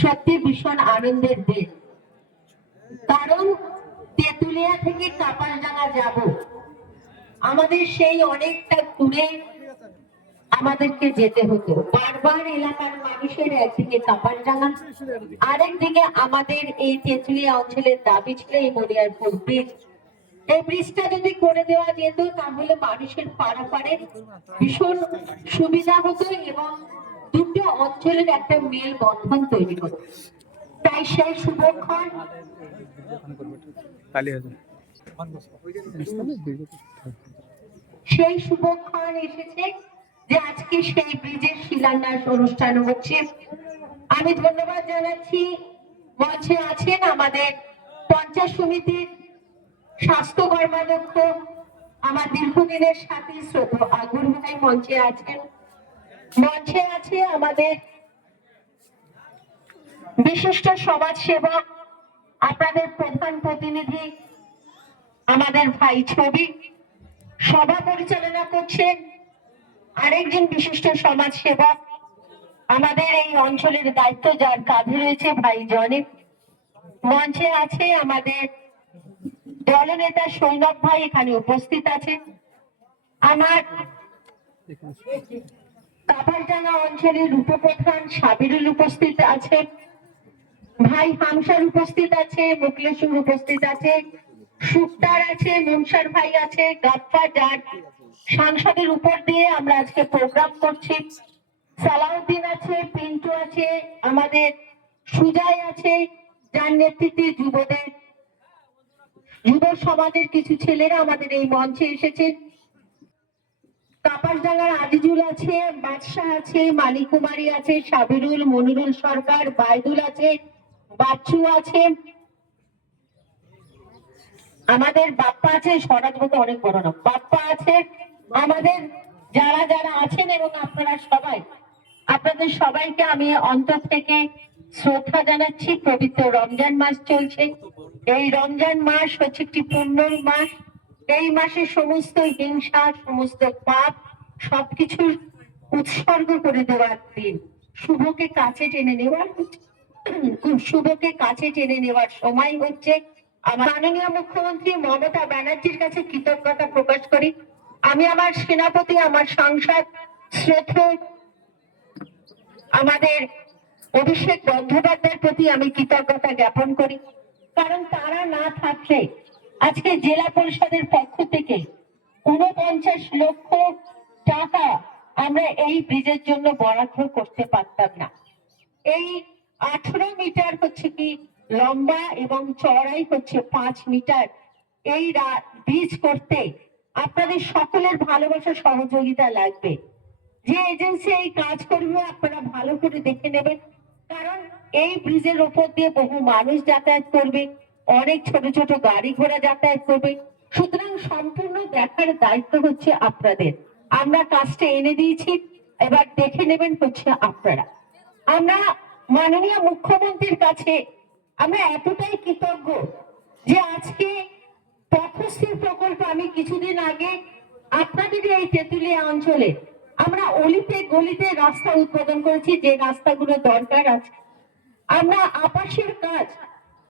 সত্যি ভীষণ আনন্দের দিন, কারণ তেতুলিয়া থেকে কাপারডাঙ্গা যাব, আমাদের সেই অনেকটা দূরে আমাদেরকে যেতে হতো। বারবার এলাকার মানুষের একদিকে কাপারডাঙ্গা, আরেকদিকে আমাদের এই তেতুলিয়া অঞ্চলের দাবি ছিল এই মরিয়ারপুর ব্রিজ। এই ব্রিজটা যদি করে দেওয়া যেত তাহলে মানুষের পারাপারে ভীষণ সুবিধা হতো এবং দুটো অঞ্চলের একটা মেল বন্ধন তৈরি হতো। তাই সেই শুভক্ষণ এসেছে যে আজকে সেই ব্রিজের শিলান্যাস অনুষ্ঠান হচ্ছে। আমি ধন্যবাদ জানাচ্ছি, মঞ্চে আছেন আমাদের পঞ্চায়েত সমিতির স্বাস্থ্য কর্মাধ্যক্ষ, আমার দীর্ঘদিনের সাথী শ্রদ্ধেয় আগুন ভাই মঞ্চে আছেন। মঞ্চে আছে আমাদের বিশিষ্ট সমাজ সেবক, আপনাদের প্রধান প্রতিনিধি আমাদের ভাই ছবি। সভা পরিচালনা করছেন আরেকজন বিশিষ্ট সমাজ সেবক, আমাদের এই অঞ্চলের দায়িত্ব যার কাঁধে রয়েছে ভাই জনে। মঞ্চে আছে আমাদের দলনেতা সৈনব ভাই এখানে উপস্থিত আছে। আমার কাপারডাঙ্গা অঞ্চলের উপপ্রধান সাবিরুল উপস্থিত আছে, ভাই হামসার উপস্থিত আছে, মুকলেশুর উপস্থিত আছে, সুক্তার আছে, মুনসার ভাই আছে, গাফফা যার সাংসদের উপর দিয়ে আমরা আজকে প্রোগ্রাম করছি, সালাউদ্দিন আছে, পিন্টু আছে, আমাদের সুজয় আছে, যার নেতৃত্বে যুব সমাজের কিছু ছেলেরা আমাদের এই মঞ্চে এসেছে। কাপারডাঙ্গার আজিজুল আছে, বাদশাহ আছে, মানিকুমারী আছে, সাবিরুল, মনিরুল সরকার, বাইদুল আছে, বাচ্চু আছে, আমাদের বাপ্পা আছে, স্বরাজ বলতে অনেক বড় না, বাপ্পা আছে, আমাদের যারা যারা আছেন এবং আপনারা সবাই, আপনাদের সবাইকে আমি অন্তর থেকে শ্রদ্ধা জানাচ্ছি। পবিত্র রমজান মাস চলছে, এই রমজান মাস হচ্ছে একটি পুণ্যর মাস। এই মাসে সমস্ত হিংসা, সমস্ত পাপ সবকিছু উৎসর্গ করে দেওয়ার দিন, শুভকে কাছে টেনে নেওয়ার শুভকে কাছে টেনে নেওয়ার সময় হচ্ছে। আমার মাননীয় মুখ্যমন্ত্রী মমতা ব্যানার্জির কাছে কৃতজ্ঞতা প্রকাশ করি। আমি আমার সেনাপতি, আমার সাংসদ শ্রদ্ধেয় আমাদের অভিষেক বন্দ্যোপাধ্যায়ের প্রতি আমি কৃতজ্ঞতা জ্ঞাপন করি, কারণ তারা না থাকলে আজকে জেলা পরিষদের পক্ষ থেকে 49 লক্ষ টাকা আমরা এই ব্রিজের জন্য বরাদ্দ করতে পারতাম না। এই 18 মিটার হচ্ছে কি লম্বা এবং চওড়াই হচ্ছে 5 মিটার। এই ব্রিজ করতে আপনাদের সকলের ভালোবাসা সহযোগিতা লাগবে। যে এজেন্সি এই কাজ করবে আপনারা ভালো করে দেখে নেবেন, কারণ এই ব্রিজের উপর দিয়ে বহু মানুষ যাতায়াত করবে, অনেক ছোট ছোট গাড়ি ঘোড়া যাতায়াত করবে, সুতরাং সম্পূর্ণ দেখার দায়িত্ব হচ্ছে আপনাদের। আমরা কাজটা এনে দিয়েছি, এবার দেখে নেবেন হচ্ছে আপনারা। আমরা মাননীয় মুখ্যমন্ত্রীর কাছে আমরা এতটাই কৃতজ্ঞ যে আজকে পথশ্রী প্রকল্প আমি কিছুদিন আগে আপনাদের এই তেতুলিয়া অঞ্চলে আমরা অলিতে গলিতে রাস্তা উদ্বোধন করেছি, যে রাস্তাগুলো দরকার আছে। আমরা আবাসের কাজ